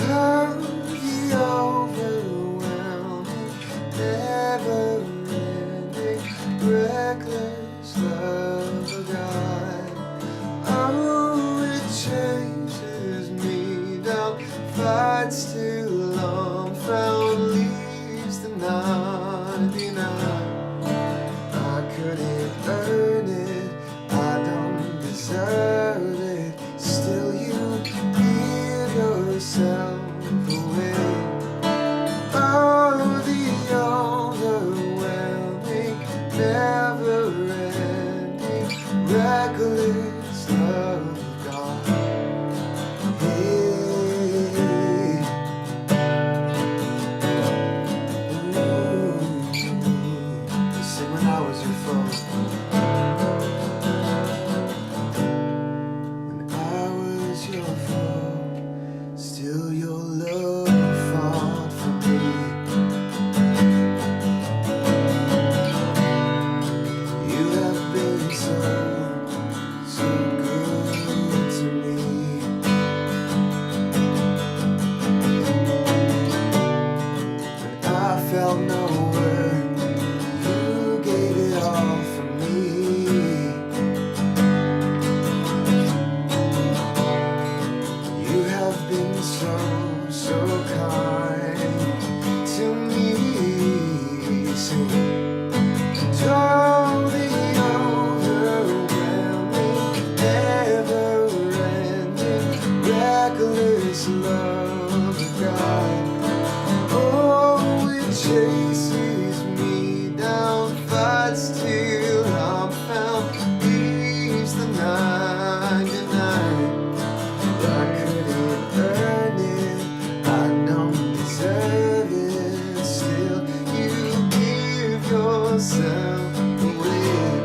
Down the overwhelming, never-ending, reckless love of God. Oh, it chases me down, fights till I'm found, leaves the 99. I couldn't earn it, I don't deserve it. Still you give yourself away. Oh, the overwhelming, never-ending, reckless love of God. Sing when I was your foe. When I was your foe, still your love fought for me. You have been so good to me. When I felt no worth, you gave it all for me. You have been so kind to me. Sing. Oh, the overwhelming, never-ending, reckless love of God. Oh, it chases me down, fights till I'm found, leaves the 99. I couldn't earn it, I don't deserve it. Still, you give yourself away.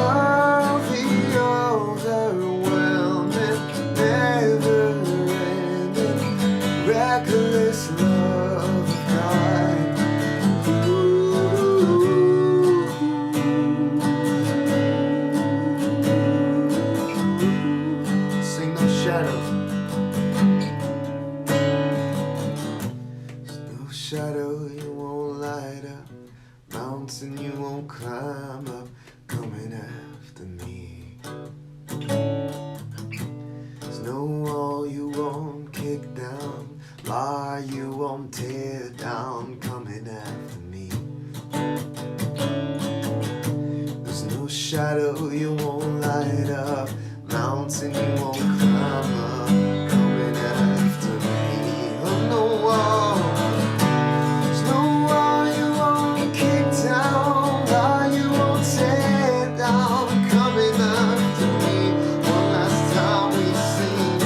Oh, the overwhelming, never-ending, reckless love of God. Sing no shadow. There's no shadow you won't light up, mountain you won't climb up, coming after me. There's no wall you won't kick down, lie you won't tear down, coming after me. There's no shadow you won't light up, mountain you won't climb up, coming after me. Oh, no wall. There's no wall you won't kick down, lie you won't tear down, coming after me. One last time we sing.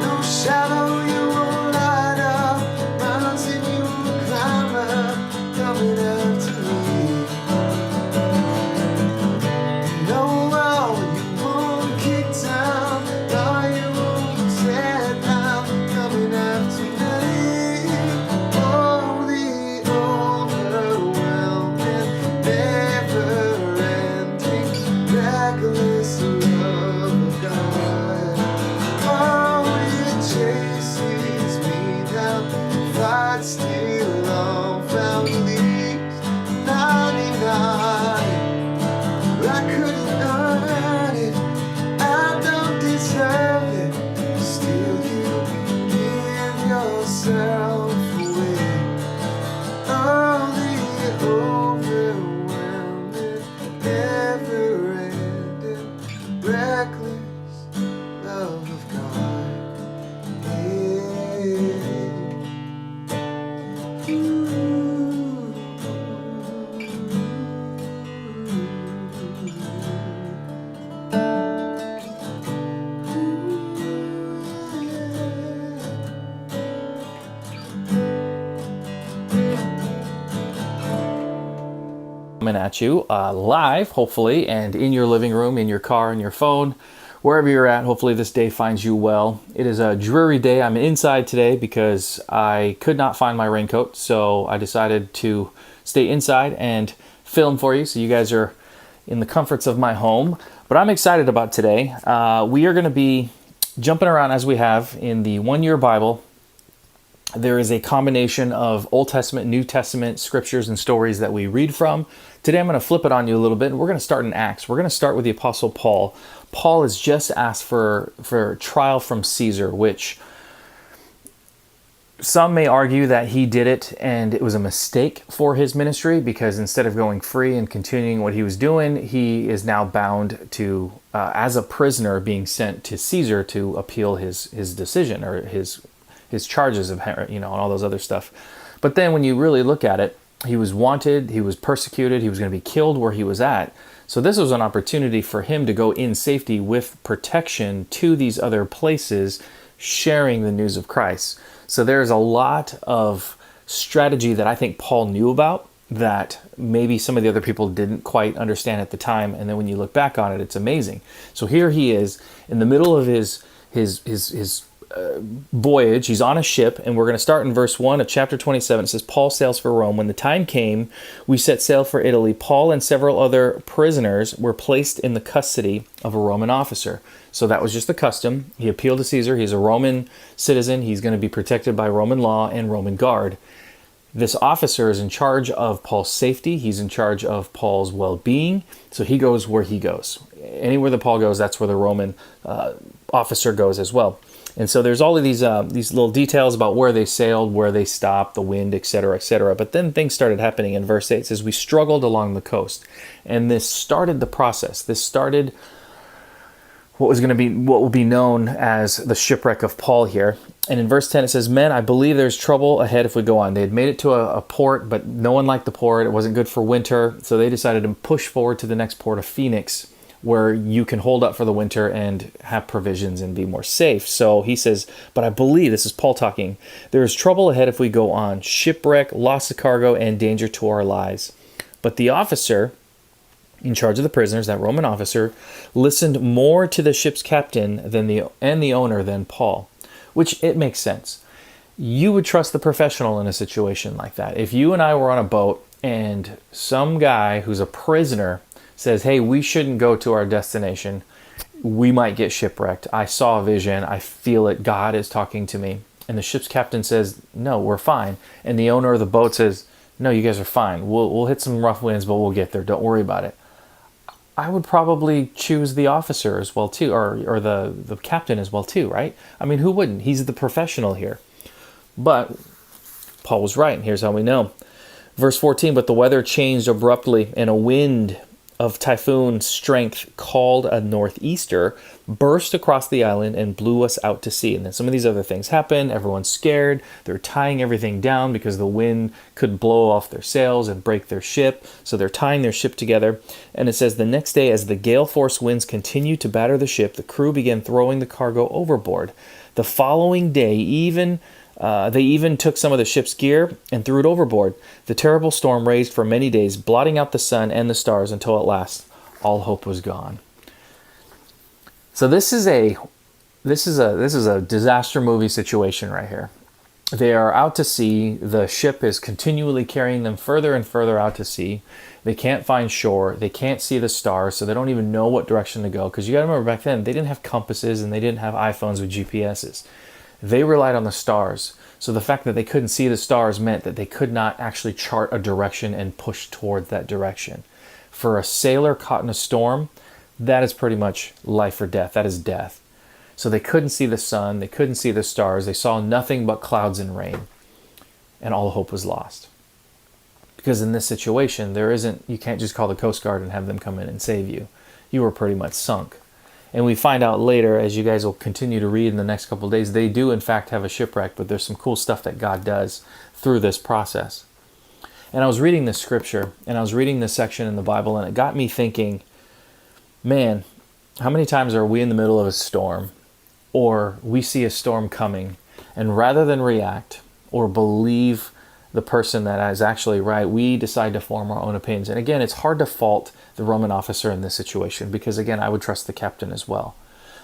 No shadow you won't light up, mountain you won't climb up, coming after me. No wall you won't kick down, lie you won't tear down, coming after me. Oh, the overwhelming, never-ending, reckless love of God. Oh, it chases me down, fights till I'm found, leaves 99. I couldn't earn it, I don't deserve it. Still you give yourself away. Oh, the overwhelming, never-ending, reckless love of God. Coming at you live, hopefully, and in your living room, in your car, in your phone, wherever you're at. Hopefully this day finds you well. It is a dreary day. I'm inside today because I could not find my raincoat, so I decided to stay inside and film for you so you guys are in the comforts of my home. But I'm excited about today. We are going to be jumping around as we have in the 1 Year Bible There is a combination of Old Testament, New Testament scriptures and stories that we read from. Today I'm going to flip it on you a little bit, and we're going to start in Acts. We're going to start with the Apostle Paul. Paul has just asked for trial from Caesar, which some may argue that he did it and it was a mistake for his ministry, because instead of going free and continuing what he was doing, he is now bound to, as a prisoner, being sent to Caesar to appeal his decision, or his charges of, and all those other stuff. But then when you really look at it, he was wanted, he was persecuted, he was going to be killed where he was at. So this was an opportunity for him to go in safety with protection to these other places, sharing the news of Christ. So there's a lot of strategy that I think Paul knew about that maybe some of the other people didn't quite understand at the time. And then when you look back on it, it's amazing. So here he is in the middle of his voyage. He's on a ship, and we're going to start in verse 1 of chapter 27. It says, Paul sails for Rome. When the time came, we set sail for Italy. Paul and several other prisoners were placed in the custody of a Roman officer. So that was just the custom. He appealed to Caesar. He's a Roman citizen. He's going to be protected by Roman law and Roman guard. This officer is in charge of Paul's safety. He's in charge of Paul's well-being. So he goes where he goes. Anywhere that Paul goes, that's where the Roman officer goes as well. And so there's all of these little details about where they sailed, where they stopped, the wind, etc., etc. But then things started happening. In verse 8, it says, we struggled along the coast. And this started the process. This started what will be known as the shipwreck of Paul here. And in verse 10 it says, men, I believe there's trouble ahead if we go on. They had made it to a port, but no one liked the port. It wasn't good for winter. So they decided to push forward to the next port of Phoenix, where you can hold up for the winter and have provisions and be more safe. So he says, but I believe, this is Paul talking, there is trouble ahead if we go on, shipwreck, loss of cargo, and danger to our lives. But the officer in charge of the prisoners, that Roman officer, listened more to the ship's captain and the owner than Paul, which it makes sense. You would trust the professional in a situation like that. If you and I were on a boat and some guy who's a prisoner says, hey, we shouldn't go to our destination, we might get shipwrecked. I saw a vision. I feel it. God is talking to me. And the ship's captain says, no, we're fine. And the owner of the boat says, no, you guys are fine. We'll hit some rough winds, but we'll get there. Don't worry about it. I would probably choose the officer as well too, or the captain as well too, right? I mean, who wouldn't? He's the professional here. But Paul was right, and here's how we know. Verse 14, but the weather changed abruptly, and a wind of typhoon strength called a northeaster burst across the island and blew us out to sea. And then some of these other things happen. Everyone's scared. They're tying everything down because the wind could blow off their sails and break their ship. So they're tying their ship together. And it says, the next day, as the gale force winds continued to batter the ship, the crew began throwing the cargo overboard. The following day, they even took some of the ship's gear and threw it overboard. The terrible storm raged for many days, blotting out the sun and the stars until at last all hope was gone. So this is a disaster movie situation right here. They are out to sea. The ship is continually carrying them further and further out to sea. They can't find shore. They can't see the stars, so they don't even know what direction to go. Because you got to remember, back then they didn't have compasses and they didn't have iPhones with GPSs. They relied on the stars. So the fact that they couldn't see the stars meant that they could not actually chart a direction and push toward that direction. For a sailor caught in a storm, that is pretty much life or death. That is death. So they couldn't see the sun. They couldn't see the stars. They saw nothing but clouds and rain. And all hope was lost. Because in this situation, you can't just call the Coast Guard and have them come in and save you. You were pretty much sunk. And we find out later, as you guys will continue to read in the next couple of days, they do in fact have a shipwreck, but there's some cool stuff that God does through this process. And I was reading this scripture, and I was reading this section in the Bible, and it got me thinking, man, how many times are we in the middle of a storm, or we see a storm coming, and rather than react or believe the person that is actually right, we decide to form our own opinions. And again, it's hard to fault the Roman officer in this situation, because again, I would trust the captain as well.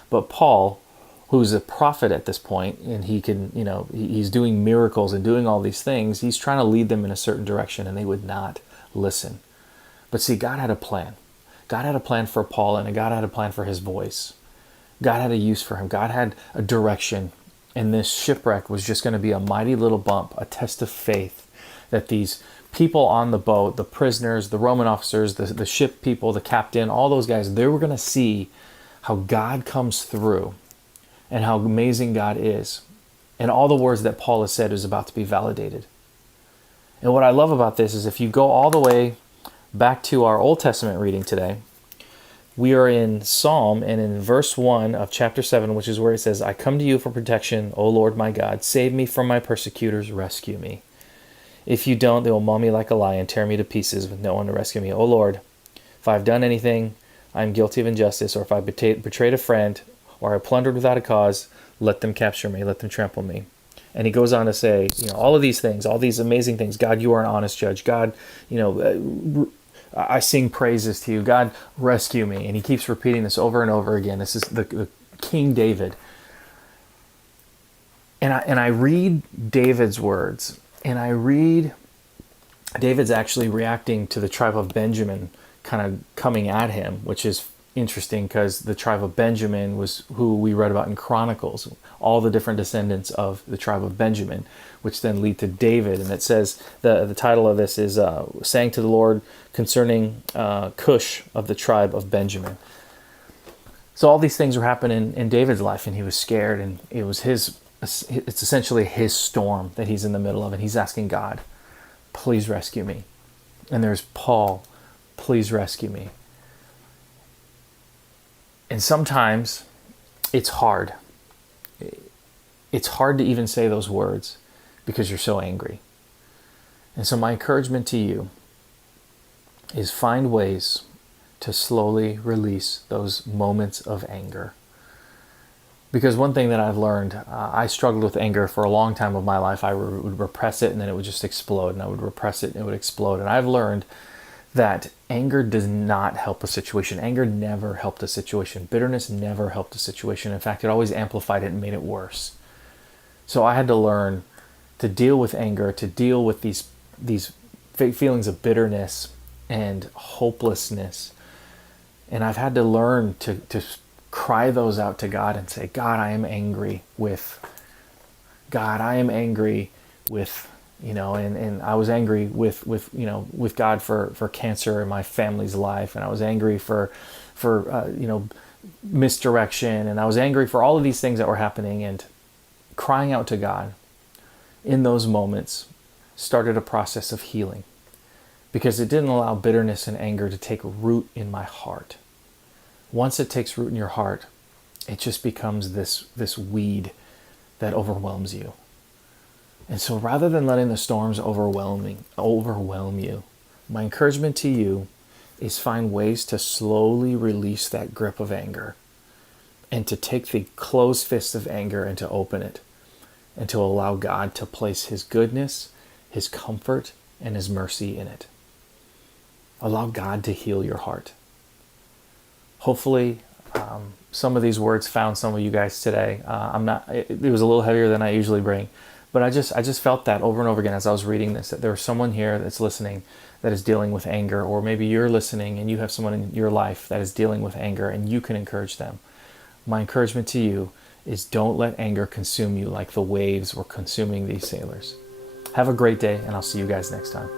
But Paul, who's a prophet at this point, and he can, he's doing miracles and doing all these things, he's trying to lead them in a certain direction, and they would not listen. But see, God had a plan. God had a plan for Paul, and God had a plan for his voice. God had a use for him. God had a direction And this shipwreck was just going to be a mighty little bump, a test of faith that these people on the boat, the prisoners, the Roman officers, the ship people, the captain, all those guys, they were going to see how God comes through and how amazing God is. And all the words that Paul has said is about to be validated. And what I love about this is if you go all the way back to our Old Testament reading today, we are in Psalm and in verse 1 of chapter 7, which is where it says, I come to you for protection, O Lord my God. Save me from my persecutors, rescue me. If you don't, they will maul me like a lion, tear me to pieces with no one to rescue me. O Lord, if I've done anything, I am guilty of injustice, or if I betrayed a friend, or I plundered without a cause, let them capture me, let them trample me. And he goes on to say, all of these things, all these amazing things. God, you are an honest judge. God, I sing praises to you. God, rescue me. And he keeps repeating this over and over again. This is the King David. And I read David's words, and I read David's actually reacting to the tribe of Benjamin kind of coming at him, which is interesting because the tribe of Benjamin was who we read about in Chronicles, all the different descendants of the tribe of Benjamin, which then lead to David. And it says, the title of this is Sang to the Lord Concerning Cush of the tribe of Benjamin. So all these things were happening in David's life, and he was scared, and it's essentially his storm that he's in the middle of, and he's asking God, please rescue me. And there's Paul, please rescue me. And sometimes it's hard. It's hard to even say those words because you're so angry. And so my encouragement to you is find ways to slowly release those moments of anger. Because one thing that I've learned, I struggled with anger for a long time of my life. I would repress it and then it would just explode, and I would repress it and it would explode. And I've learned that anger does not help a situation. Anger never helped a situation. Bitterness never helped a situation. In fact, it always amplified it and made it worse. So I had to learn to deal with anger, to deal with these feelings of bitterness and hopelessness. And I've had to learn to cry those out to God and say, God, I am angry with and I was angry with God for cancer in my family's life, and I was angry for misdirection, and I was angry for all of these things that were happening, and crying out to God in those moments started a process of healing, because it didn't allow bitterness and anger to take root in my heart. Once it takes root in your heart, it just becomes this weed that overwhelms you. And so rather than letting the storms overwhelm you, my encouragement to you is find ways to slowly release that grip of anger, and to take the closed fist of anger and to open it, and to allow God to place his goodness, his comfort, and his mercy in it. Allow God to heal your heart. Hopefully, some of these words found some of you guys today. It was a little heavier than I usually bring. But I just felt that over and over again as I was reading this, that there's someone here that's listening that is dealing with anger, or maybe you're listening and you have someone in your life that is dealing with anger and you can encourage them. My encouragement to you is don't let anger consume you like the waves were consuming these sailors. Have a great day, and I'll see you guys next time.